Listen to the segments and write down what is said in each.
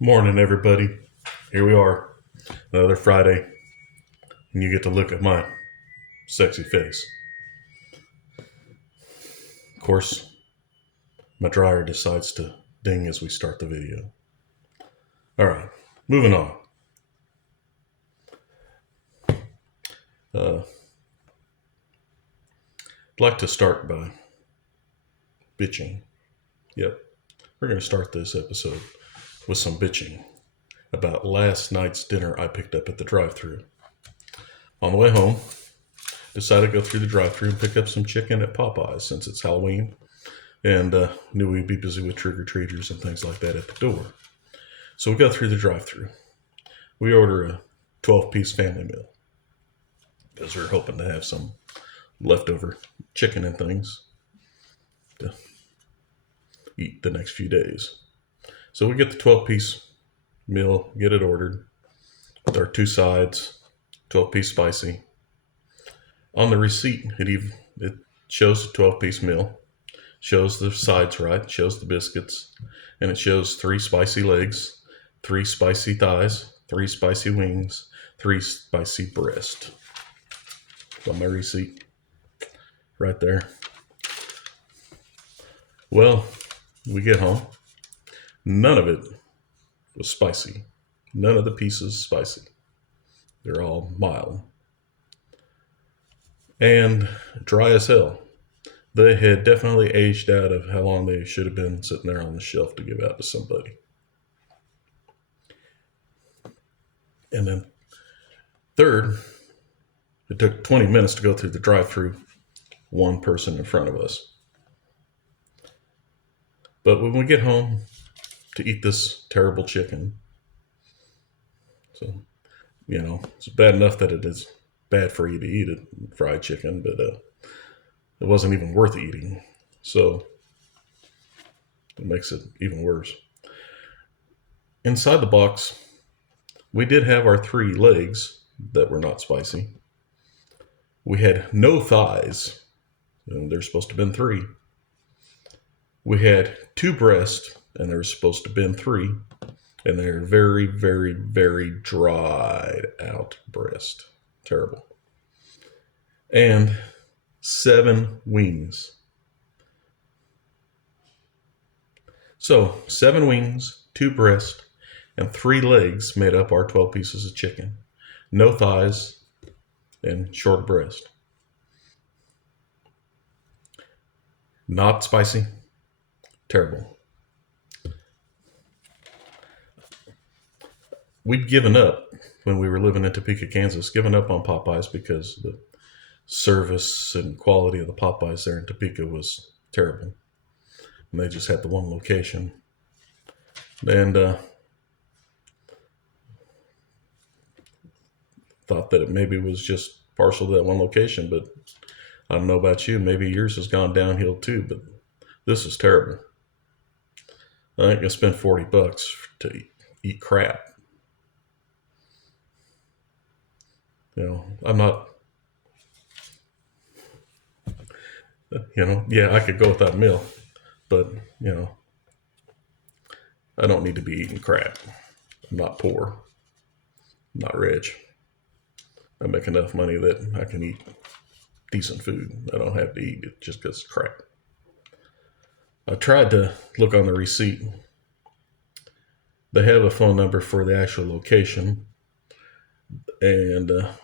Morning, everybody. Here we are, another Friday, and you get to look at my sexy face. Of course, my dryer decides to ding as we start the video. All right, moving on. I'd like to start by bitching. Yep, we're going to start this episode with some bitching about last night's dinner I picked up at the drive-thru. On the way home, decided to go through the drive-thru and pick up some chicken at Popeyes since it's Halloween, and knew we'd be busy with trick-or-treaters and things like that at the door. So we go through the drive-thru. We order a 12-piece family meal because we're hoping to have some leftover chicken and things to eat the next few days. So we get the 12-piece meal, get it ordered with our two sides, 12-piece spicy. On the receipt, it shows the 12-piece meal, shows the sides right, shows the biscuits, and it shows 3 spicy legs, 3 spicy thighs, 3 spicy wings, 3 spicy breast. On my receipt, right there. Well, we get home. None of it was spicy. None of the pieces spicy. They're all mild. And dry as hell. They had definitely aged out of how long they should have been sitting there on the shelf to give out to somebody. And then third, it took 20 minutes to go through the drive-thru, one person in front of us. But when we get home to eat this terrible chicken, so, it's bad enough that it is bad for you to eat it, fried chicken, but it wasn't even worth eating. So it makes it even worse. Inside the box, we did have our 3 legs that were not spicy. We had no thighs, and there's supposed to have been 3. We had 2 breasts, and there was supposed to have been 3, and they're very, very, very dried out breast. Terrible. And 7 wings. So 7 wings, 2 breasts, and 3 legs made up our 12 pieces of chicken. No thighs and short breast. Not spicy. Terrible. We'd given up when we were living in Topeka, Kansas, given up on Popeyes because the service and quality of the Popeyes there in Topeka was terrible. And they just had the one location. And thought that it maybe was just partial to that one location, but I don't know about you. Maybe yours has gone downhill too, but this is terrible. I think I spent $40 to eat crap. I'm not, yeah, I could go without a meal, but, I don't need to be eating crap. I'm not poor. I'm not rich. I make enough money that I can eat decent food. I don't have to eat it just because it's crap. I tried to look on the receipt. They have a phone number for the actual location and a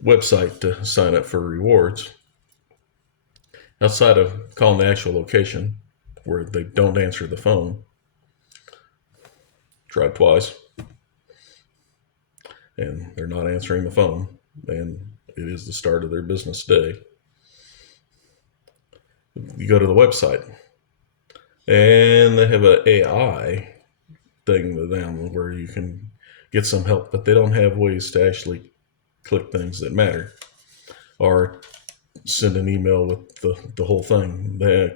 website to sign up for rewards. Outside of calling the actual location where they don't answer the phone, tried twice, and they're not answering the phone, and it is the start of their business day. You go to the website, and they have an AI thing down where you can get some help, but they don't have ways to actually click things that matter or send an email with the whole thing. They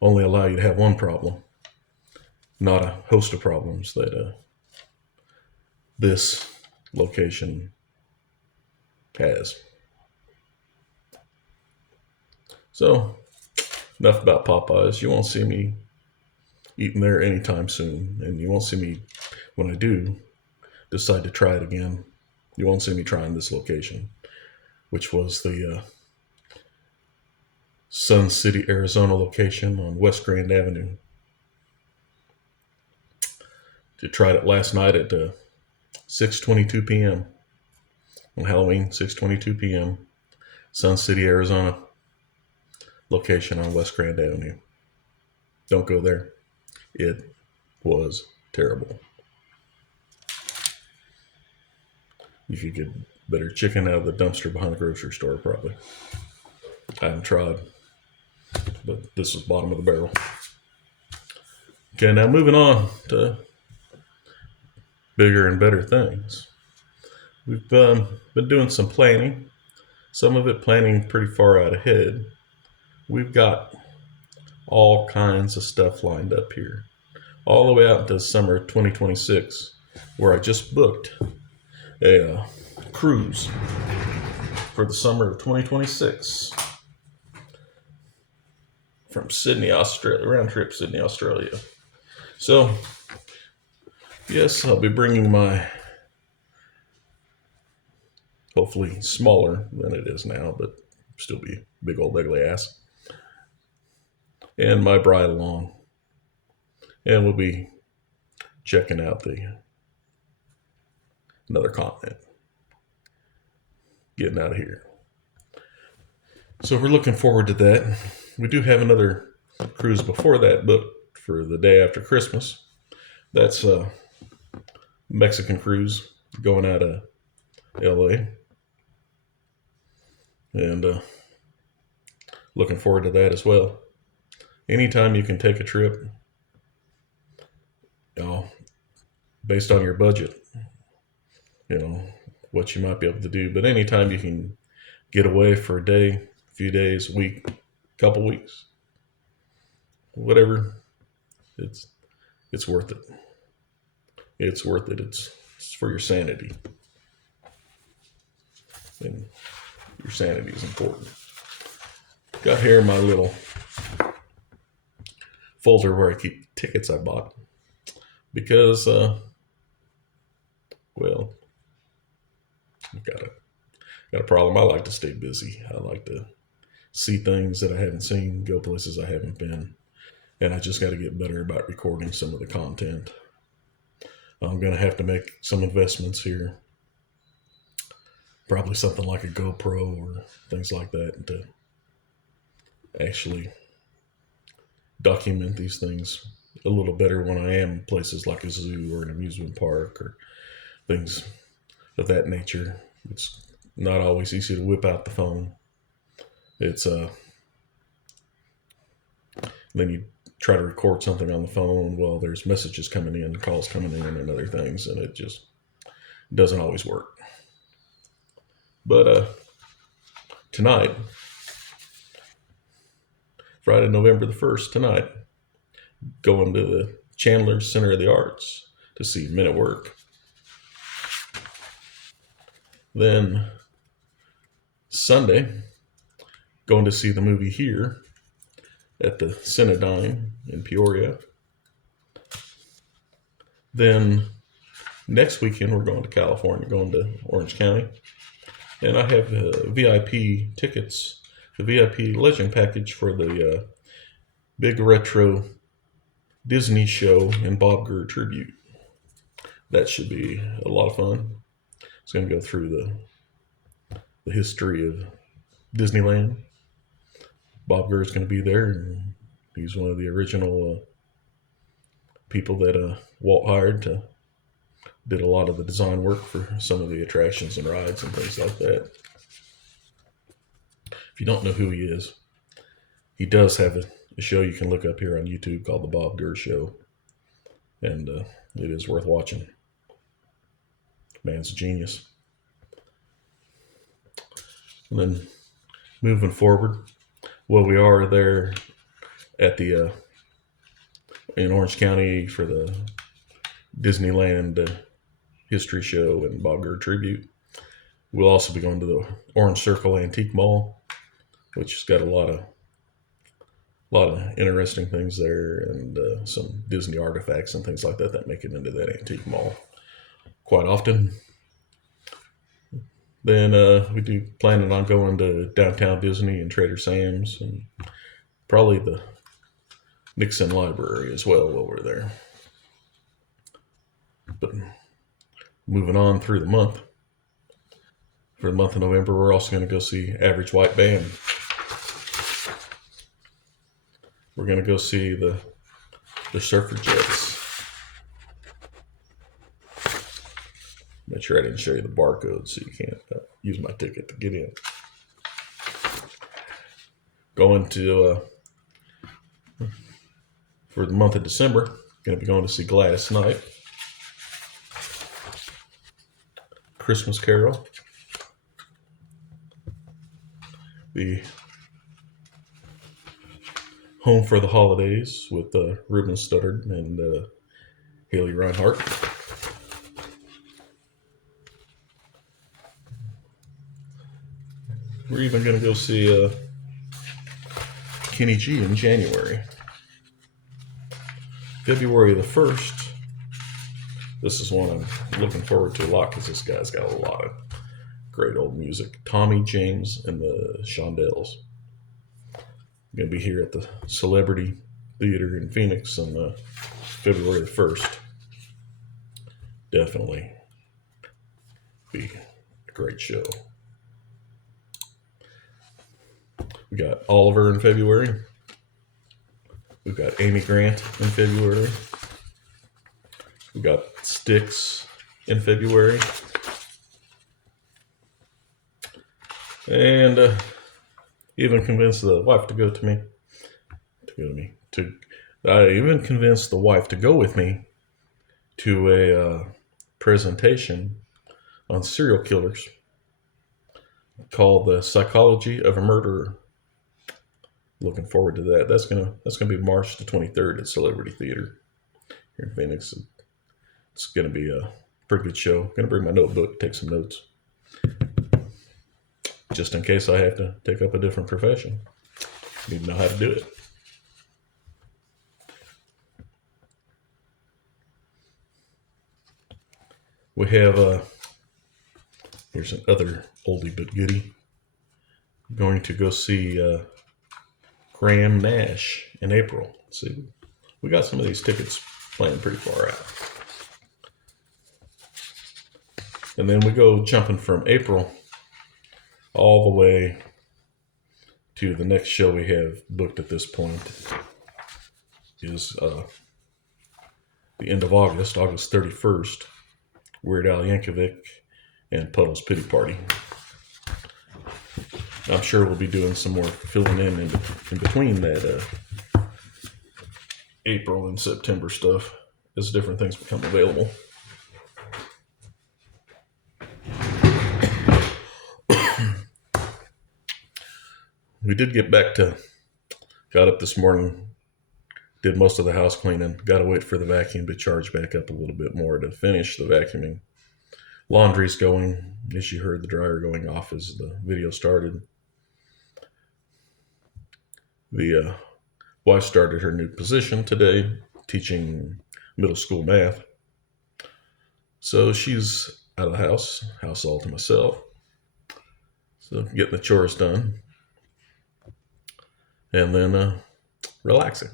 only allow you to have one problem, not a host of problems that this location has. So, enough about Popeyes. You won't see me eating there anytime soon. And you won't see me, when I do decide to try it again, you won't see me trying this location, which was the Sun City, Arizona location on West Grand Avenue. I tried it last night at 6:22 p.m. on Halloween, 6:22 p.m. Sun City, Arizona location on West Grand Avenue. Don't go there. It was terrible. You could get better chicken out of the dumpster behind the grocery store, probably. I haven't tried, but this was bottom of the barrel. Okay, now moving on to bigger and better things. We've been doing some planning, some of it planning pretty far out ahead. We've got all kinds of stuff lined up here, all the way out into summer 2026, where I just booked a cruise for the summer of 2026 from Sydney, Australia, round trip Sydney, Australia. So, yes, I'll be bringing my, hopefully smaller than it is now, but still be big old ugly ass, and my bride along. And we'll be checking out another continent, getting out of here. So we're looking forward to that. We do have another cruise before that booked for the day after Christmas. That's a Mexican cruise going out of LA. And looking forward to that as well. Anytime you can take a trip, based on your budget, what you might be able to do. But anytime you can get away for a day, a few days, a week, couple weeks, whatever, it's worth it. It's worth it. It's for your sanity. And your sanity is important. Got here my little folder where I keep tickets I bought. Because, I've got a problem. I like to stay busy. I like to see things that I haven't seen, go places I haven't been. And I just got to get better about recording some of the content. I'm going to have to make some investments here. Probably something like a GoPro or things like that to actually document these things a little better when I am in places like a zoo or an amusement park or things of that nature. It's not always easy to whip out the phone. It's then you try to record something on the phone. Well, there's messages coming in, calls coming in, and other things, and it just doesn't always work. But tonight, Friday, November the 1st, tonight, going to the Chandler Center of the Arts to see Men at Work. Then Sunday, going to see the movie here at the Cinedyne in Peoria. Then next weekend, we're going to California, going to Orange County. And I have VIP tickets, the VIP Legend package for the big retro Disney show and Bob Gurr tribute. That should be a lot of fun. It's going to go through the history of Disneyland. Bob Gurr is going to be there, and he's one of the original people that Walt hired to did a lot of the design work for some of the attractions and rides and things like that. If you don't know who he is, he does have a show you can look up here on YouTube called The Bob Gurr Show. And it is worth watching. Man's a genius. And then moving forward, we are there at the in Orange County for the Disneyland history show and Bob Gurr tribute. We'll also be going to the Orange Circle Antique Mall, which has got a lot of A lot of interesting things there, and some Disney artifacts and things like that that make it into that antique mall quite often. Then we do planning on going to downtown Disney and Trader Sam's and probably the Nixon Library as well while we're there. But moving on through the month, for the month of November, we're also going to go see Average White Band. We're going to go see the Surfer Jets. Make sure I didn't show you the barcode so you can't use my ticket to get in. Going to, for the month of December, going to be going to see Gladys Knight, Christmas Carol, the Home for the Holidays with Ruben Studdard and Haley Reinhart. We're even going to go see Kenny G in January. February the 1st, this is one I'm looking forward to a lot because this guy's got a lot of great old music. Tommy James and the Shondells. I'm going to be here at the Celebrity Theater in Phoenix on February the 1st. Definitely be a great show. We got Oliver in February. We've got Amy Grant in February. We've got Styx in February. And even convinced the wife to go to me. I even convinced the wife to go with me to a presentation on serial killers called The Psychology of a Murderer. Looking forward to that. That's gonna be March the 23rd at Celebrity Theater here in Phoenix. It's gonna be a pretty good show. Gonna bring my notebook, take some notes, just in case I have to take up a different profession. Need to know how to do it. We have here's another oldie but goodie. Going to go see Graham Nash in April. Let's see, we got some of these tickets planned pretty far out. And then we go jumping from April all the way to the next show we have booked at this point is the end of August, August 31st, Weird Al Yankovic and Puddle's Pity Party. I'm sure we'll be doing some more filling in between that April and September stuff as different things become available. We did got up this morning, did most of the house cleaning, got to wait for the vacuum to charge back up a little bit more to finish the vacuuming. Laundry's going, as you heard the dryer going off as the video started. The wife started her new position today, teaching middle school math. So she's out of the house all to myself. So getting the chores done. And then relaxing.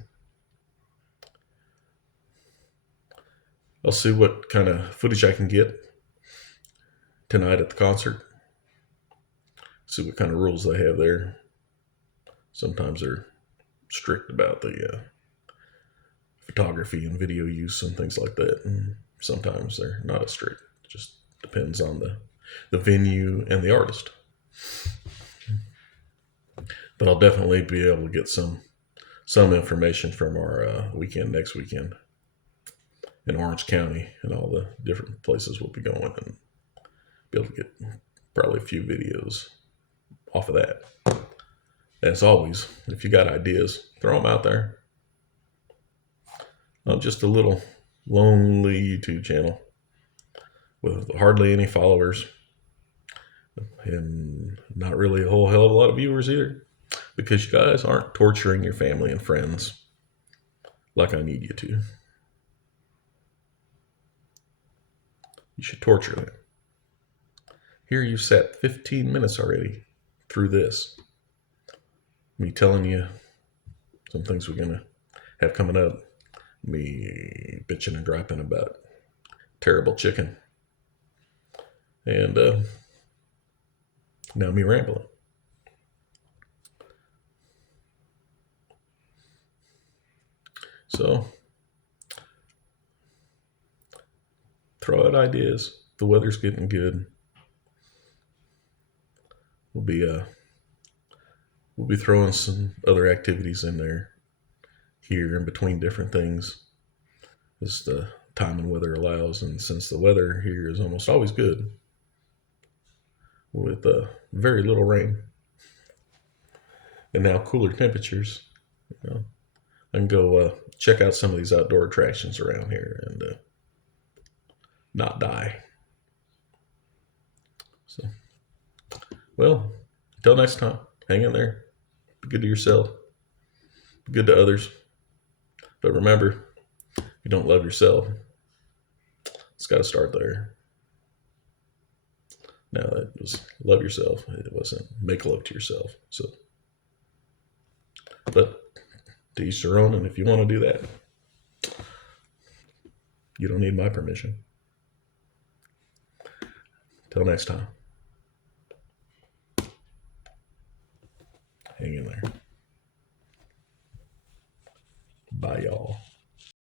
I'll see what kind of footage I can get tonight at the concert. See what kind of rules they have there. Sometimes they're strict about the photography and video use and things like that. And sometimes they're not as strict. It just depends on the venue and the artist. But I'll definitely be able to get some information from our weekend next weekend in Orange County and all the different places we'll be going, and be able to get probably a few videos off of that. As always, if you got ideas, throw them out there. I'm just a little lonely YouTube channel with hardly any followers and not really a whole hell of a lot of viewers either. because you guys aren't torturing your family and friends like I need you to. You should torture them. Here you sat 15 minutes already through this. Me telling you some things we're going to have coming up. Me bitching and griping about terrible chicken. And now me rambling. So, throw out ideas. The weather's getting good. We'll be throwing some other activities in there here in between different things as the time and weather allows. And since the weather here is almost always good with very little rain and now cooler temperatures, you know, I can go check out some of these outdoor attractions around here and not die. So, well, until next time, hang in there. Be good to yourself. Be good to others. But remember, if you don't love yourself, it's got to start there. Now, that was love yourself. It wasn't make love to yourself. So, but to each their own. And if you want to do that, you don't need my permission. Till next time, hang in there. Bye, y'all.